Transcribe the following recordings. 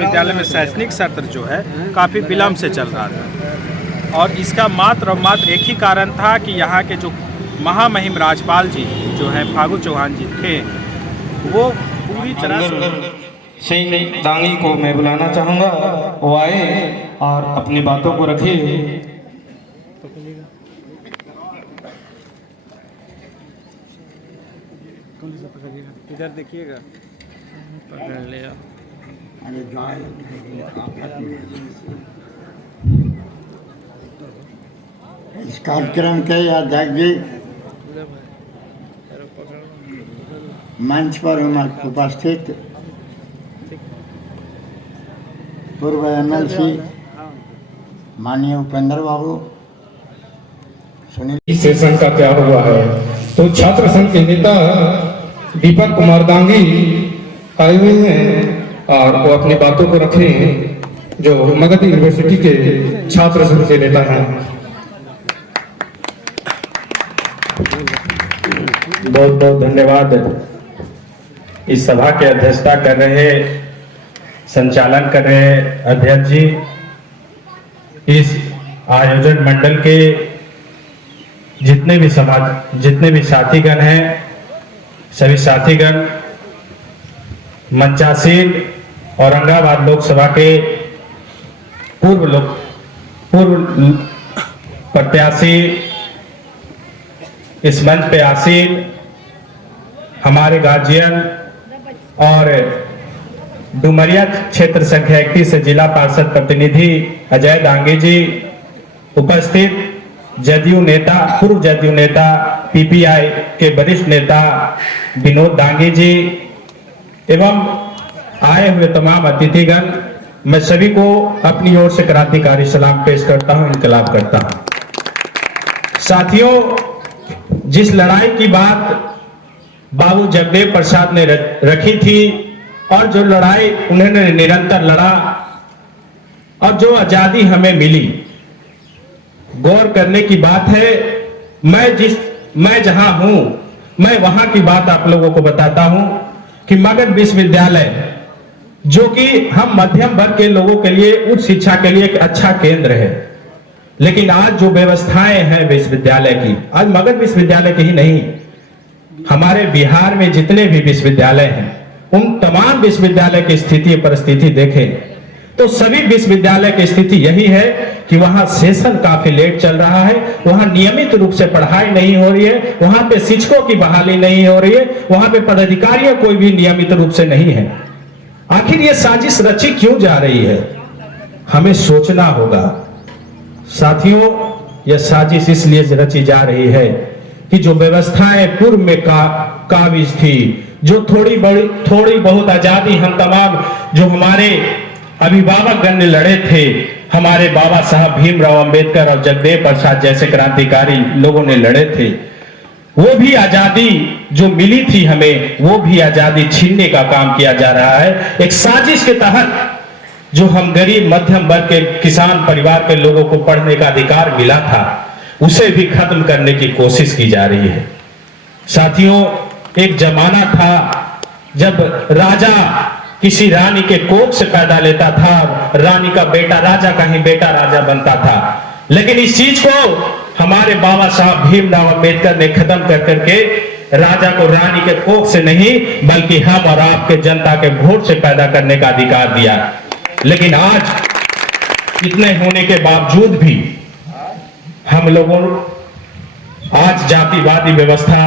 विश्वविद्यालय में शैक्षणिक सत्र जो है काफ़ी विलम्ब से चल रहा था और इसका मात्र और मात्र एक ही कारण था कि यहाँ के जो महामहिम राज्यपाल जी जो है फागू चौहान जी थे, वो पूरी तरह से दांगी को मैं बुलाना चाहूँगा, वो आए और अपनी बातों को रखे। इधर देखिएगा, पकड़ लिया। इस कार्यक्रम के अध्यक्ष मंच पर उपस्थित पूर्व MLC माननीय उपेंद्र बाबू, सुनील सेशन का क्या हुआ है, तो छात्र संघ के नेता दीपक कुमार दांगी आए हुए हैं और वो अपनी बातों को रखें, जो मगध यूनिवर्सिटी के छात्र संघ के नेता हैं। बहुत बहुत धन्यवाद। इस सभा के अध्यक्षता कर रहे, संचालन कर रहे अध्यक्ष जी, इस आयोजन मंडल के जितने भी साथीगण हैं, सभी साथीगण, मंचासीन औरंगाबाद लोकसभा के पूर्व प्रत्याशी, इस मंच पे आसीन हमारे गार्जियन और डुमरिया क्षेत्र संख्या 31 से जिला पार्षद प्रतिनिधि अजय दांगी जी, उपस्थित जदयू नेता, पूर्व जदयू नेता PPI के वरिष्ठ नेता विनोद दांगी जी एवं आए हुए तमाम अतिथिगण, मैं सभी को अपनी ओर से क्रांतिकारी सलाम पेश करता हूं, इनकलाब करता हूं। साथियों, जिस लड़ाई की बात बाबू जगदेव प्रसाद ने रखी थी और जो लड़ाई उन्होंने निरंतर लड़ा और जो आजादी हमें मिली, गौर करने की बात है। मैं जहां हूं, मैं वहां की बात आप लोगों को बताता हूं कि मगध विश्वविद्यालय, जो कि हम मध्यम वर्ग के लोगों के लिए उच्च शिक्षा के लिए एक अच्छा केंद्र है, लेकिन आज जो व्यवस्थाएं हैं विश्वविद्यालय की, आज मगध विश्वविद्यालय की ही नहीं, हमारे बिहार में जितने भी विश्वविद्यालय हैं, उन तमाम विश्वविद्यालय की स्थिति परिस्थिति देखें तो सभी विश्वविद्यालय की स्थिति यही है कि वहां सेशन काफी लेट चल रहा है, वहां नियमित रूप से पढ़ाई नहीं हो रही है, वहां पे शिक्षकों की बहाली नहीं हो रही है, वहां पे पदाधिकारियों कोई भी नियमित रूप से नहीं है। आखिर ये साजिश रची क्यों जा रही है, हमें सोचना होगा। साथियों, यह साजिश इसलिए रची जा रही है कि जो व्यवस्थाएं पूर्व में काबिज थी, जो थोड़ी बहुत आजादी हम तमाम जो हमारे अभिभावकगण ने लड़े थे, हमारे बाबा साहब भीमराव अंबेडकर और जगदेव प्रसाद जैसे क्रांतिकारी लोगों ने लड़े थे, वो भी आजादी जो मिली थी हमें, वो भी आजादी छीनने का काम किया जा रहा है। एक साजिश के तहत जो हम गरीब मध्यम वर्ग के किसान परिवार के लोगों को पढ़ने का अधिकार मिला था, उसे भी खत्म करने की कोशिश की जा रही है। साथियों, एक जमाना था जब राजा किसी रानी के कोख से पैदा लेता था, रानी का बेटा राजा का ही बेटा राजा बनता था, लेकिन इस चीज को हमारे बाबा साहब भीमराव अंबेडकर ने खत्म कर करके राजा को रानी के कोख से नहीं, बल्कहम और आपके जनता के वोट से पैदा करने का अधिकार दिया। लेकिन आज इतने होने के बावजूद भी हम लोगों आज जातिवादी व्यवस्था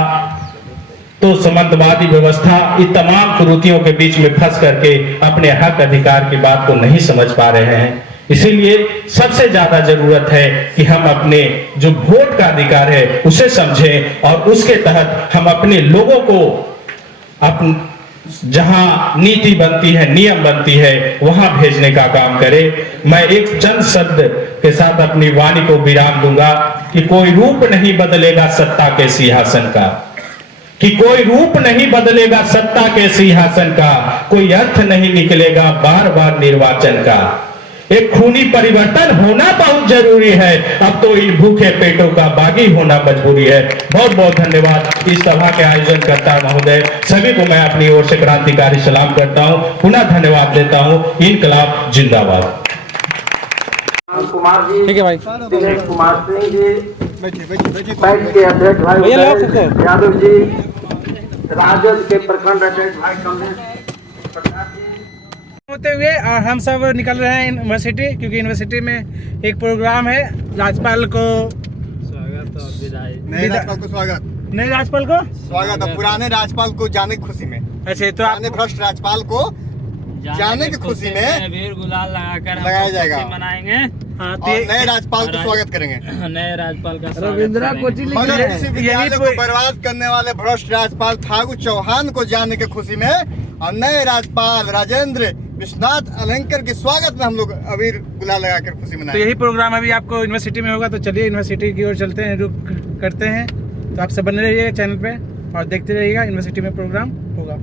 तो संबंधवादी व्यवस्था, इन तमाम कुरीतियों के बीच में फंस करके अपने हक अधिकार की बात को नहीं समझ पा रहे हैं। इसीलिए सबसे ज्यादा जरूरत है कि हम अपने जो वोट का अधिकार है उसे समझें और उसके तहत हम अपने लोगों को जहां नीति बनती है, नियम बनती है, वहां भेजने का काम करें। मैं एक चंद शब्द के साथ अपनी वाणी को विराम दूंगा कि कोई रूप नहीं बदलेगा सत्ता के सिंहासन का, कि कोई रूप नहीं बदलेगा सत्ता के सिंहासन का, कोई अर्थ नहीं निकलेगा बार बार निर्वाचन का। एक खूनी परिवर्तन होना बहुत जरूरी है। अब तो इन भूखे पेटों का बागी होना मजबूरी है। बहुत बहुत धन्यवाद इस सभा के आयोजन करता महोदय, सभी को मैं अपनी ओर से क्रांतिकारी सलाम करता हूं, पुनः धन्यवाद देता हूं। इनकलाब जिंदाबाद। कुमार जी, ठीक है भाई। दिनेश कुमार सिंह जी, बैंक के अध्यक्ष भाई भैया उदय लोग यादव जी, राजद के प्रखंड अध्यक्ष भाई कमलेश प्रसाद जी। होते हुए और हम सब निकल रहे हैं यूनिवर्सिटी, क्योंकि यूनिवर्सिटी में एक प्रोग्राम है। राज्यपाल को स्वागत और विदाई। नए राज्यपाल को स्वागत, नए राज्यपाल को स्वागत है। पुराने राज्यपाल को जाने की खुशी में, अच्छा तो आप पुराने भ्रष्ट राज्यपाल को जाने की खुशी में वीर गुलाल लगाकर लगाया जाएगा मनाएंगे हाँ तो और ये- नए राज्यपाल को स्वागत करेंगे। नए राज्यपाल का रविंद्रा कोचिंग मगध यही- विश्वविद्यालय यही को बर्बाद करने वाले भ्रष्ट राज्यपाल फागू चौहान को जाने की खुशी में और नए राज्यपाल राजेंद्र विश्वनाथ अलंकर के स्वागत में हम लोग अबीर गुलाल लगाकर खुशी तो मनाएंगे। यही प्रोग्राम अभी आपको यूनिवर्सिटी में होगा। तो चलिए यूनिवर्सिटी की ओर चलते हैं, रुक करते हैं। तो आप सब बने रहिएगा चैनल पे और देखते रहिएगा, यूनिवर्सिटी में प्रोग्राम होगा।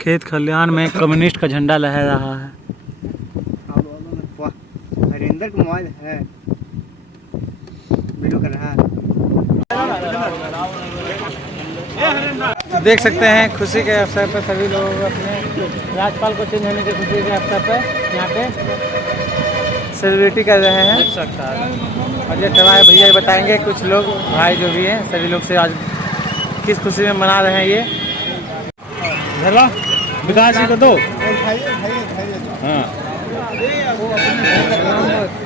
खेत खलिहान में कम्युनिस्ट का झंडा लहरा रहा है। हरिंदर को मोबाइल है, वीडियो कर रहा है। तो देख सकते हैं खुशी के अवसर पर सभी लोग अपने राज्यपाल को चेंज होने की खुशी के अवसर पर यहाँ पे सेलिब्रिटी कर रहे हैं। और ये हमारे भैया बताएंगे, कुछ लोग भाई जो भी हैं सभी लोग से आज किस खुशी में मना रहे हैं ये। धरवा विकास जी को दो। हाँ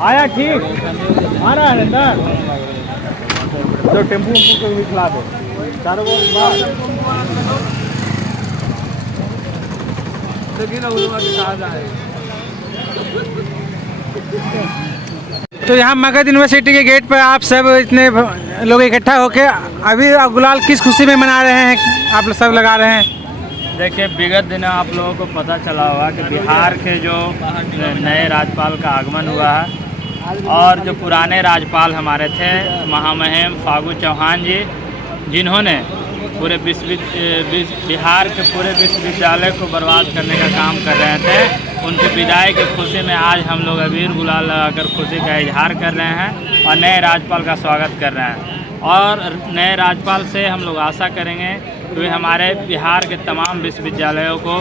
आया ठीक आ रहा है अंदर, तो टेम्पू वेम्पू को भी खिला दो चारों को। तो यहाँ मगध यूनिवर्सिटी के गेट पर आप सब इतने लोग इकट्ठा होके अभी गुलाल किस खुशी में मना रहे हैं, आप लोग सब लगा रहे हैं? देखिए, विगत दिनों आप लोगों को पता चला होगा कि बिहार के जो नए राज्यपाल का आगमन हुआ है और जो पुराने राज्यपाल हमारे थे महामहिम फागू चौहान जी, जिन्होंने पूरे बिहार के पूरे विश्वविद्यालय को बर्बाद करने का काम कर रहे थे, उनकी विदाई की खुशी में आज हम लोग अबीर गुलाल लगाकर खुशी का इजहार कर रहे हैं और नए राज्यपाल का स्वागत कर रहे हैं। और नए राज्यपाल से हम लोग आशा करेंगे कि हमारे बिहार के तमाम विश्वविद्यालयों को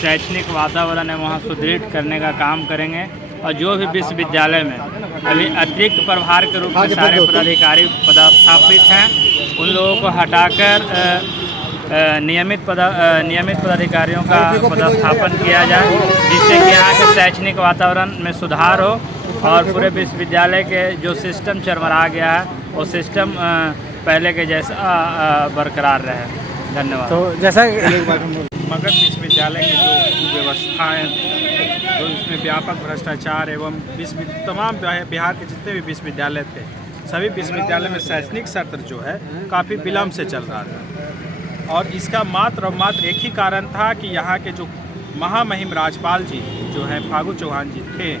शैक्षणिक वातावरण है वहाँ सुदृढ़ करने का काम करेंगे। और जो भी विश्वविद्यालय में अभी अतिरिक्त प्रभार के रूप में सारे पदाधिकारी पदस्थापित हैं, उन लोगों को हटाकर नियमित पदाधिकारियों का पदस्थापन किया जाए, जिससे कि यहाँ के शैक्षणिक वातावरण में सुधार हो और पूरे विश्वविद्यालय के जो सिस्टम चरमरा गया है वो सिस्टम पहले के जैसा बरकरार रहे। धन्यवाद। तो जैसा मगध विश्वविद्यालय की जो व्यवस्थाएं, जो इसमें व्यापक भ्रष्टाचार एवं तमाम बिहार के जितने भी विश्वविद्यालय थे, सभी विश्वविद्यालय में शैक्षणिक सत्र जो है काफ़ी विलम्ब से चल रहा था। और इसका मात्र और मात्र एक ही कारण था कि यहाँ के जो महामहिम राज्यपाल जी जो हैं फागू चौहान जी थे,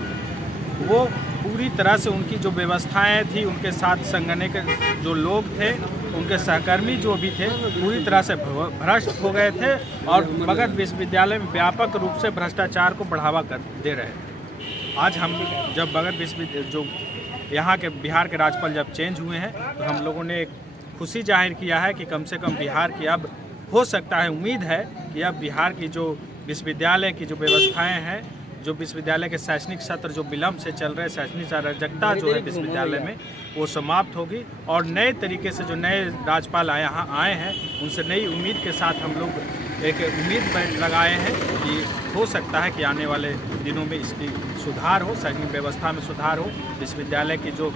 वो पूरी तरह से उनकी जो व्यवस्थाएं थी, उनके साथ संगठन के जो लोग थे, उनके सहकर्मी जो भी थे, पूरी तरह से भ्रष्ट हो गए थे और मगध विश्वविद्यालय में व्यापक रूप से भ्रष्टाचार को बढ़ावा दे रहे थे। आज हम जब मगध विश्वविद्यालय जो यहाँ के बिहार के राज्यपाल जब चेंज हुए हैं, तो हम लोगों ने एक खुशी जाहिर किया है कि कम से कम बिहार की अब हो सकता है, उम्मीद है कि अब बिहार की जो विश्वविद्यालय की जो व्यवस्थाएँ हैं, जो विश्वविद्यालय के शैक्षणिक सत्र जो विलम्ब से चल रहे, शैक्षणिक अराजकता जो है विश्वविद्यालय में, वो समाप्त होगी और नए तरीके से जो नए राज्यपाल यहाँ आए हैं, उनसे नई उम्मीद के साथ हम लोग एक उम्मीद लगाए हैं कि हो सकता है कि आने वाले दिनों में इसकी सुधार हो, शैक्षणिक व्यवस्था में सुधार हो, विश्वविद्यालय की जो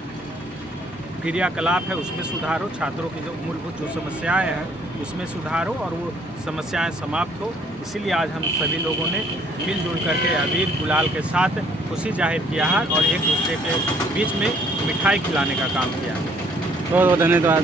क्रियाकलाप है उसमें सुधार हो, छात्रों की जो मूलभूत जो समस्याएं हैं उसमें सुधार हो और वो समस्याएं समाप्त हो। इसीलिए आज हम सभी लोगों ने मिलजुल करके अबीर गुलाल के साथ खुशी जाहिर किया है और एक दूसरे के बीच में मिठाई खिलाने का काम किया है। बहुत बहुत धन्यवाद।